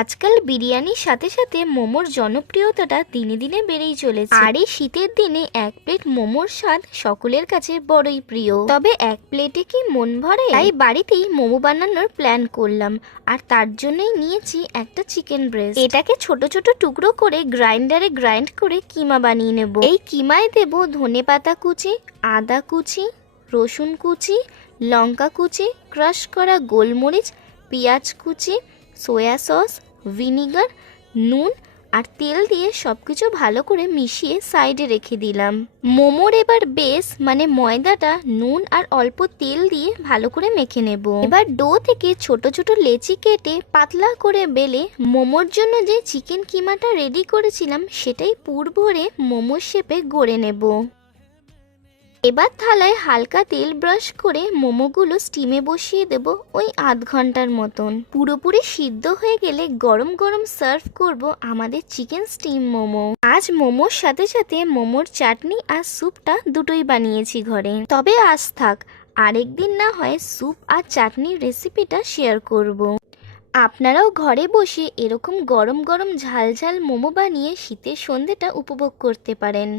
আজকাল বিরিয়ানির সাথে সাথে মোমোর জনপ্রিয়তাটা দিনে দিনে বেড়েই চলেছে। আর এই শীতের দিনে এক প্লেট মোমোর স্বাদ সকলের কাছে বড়ই প্রিয়। তবে এক প্লেটে কি মন ভরে? তাই বাড়িতেই মোমো বানানোর প্ল্যান করলাম। আর তার জন্যই নিয়েছি একটা চিকেন ব্রেস্ট। এটাকে ছোট ছোট টুকরো করে গ্রাইন্ডারে গ্রাইন্ড করে কিমা বানিয়ে নেব। এই কিমায় দেব ধনে পাতা কুচি, আদা কুচি, রসুন কুচি, লঙ্কা কুচি, ক্রাশ করা গোলমরিচ, পেঁয়াজ কুচি, সোয়া সস ভিনিগার, নুন আর তেল দিয়ে সব কিছু ভালো করে মিশিয়ে সাইডে রেখে দিলাম। মোমোর এবার বেস মানে ময়দাটা নুন আর অল্প তেল দিয়ে ভালো করে মেখে নেব। এবার ডো থেকে ছোট ছোট লেচি কেটে পাতলা করে বেলে মোমোর জন্য যে চিকেন কিমাটা রেডি করেছিলাম, সেটাই পুর ভরে মোমোর শেপে গড়ে নেব। এবার থালায় হালকা তেল ব্রাশ করে মোমোগুলো স্টিমে বসিয়ে দেব ওই আধ ঘণ্টার মতন। পুরোপুরি সিদ্ধ হয়ে গেলে গরম গরম সার্ভ করব আমাদের চিকেন স্টিম মোমো। আজ মোমোর সাথে সাথে মোমোর চাটনি আর স্যুপটা দুটোই বানিয়েছি ঘরে। তবে আজ থাক, আরেকদিন না হয় স্যুপ আর চাটনির রেসিপিটা শেয়ার করব। আপনারাও ঘরে বসে এরকম গরম গরম ঝাল ঝাল মোমো বানিয়ে শীতের সন্ধেটা উপভোগ করতে পারেন।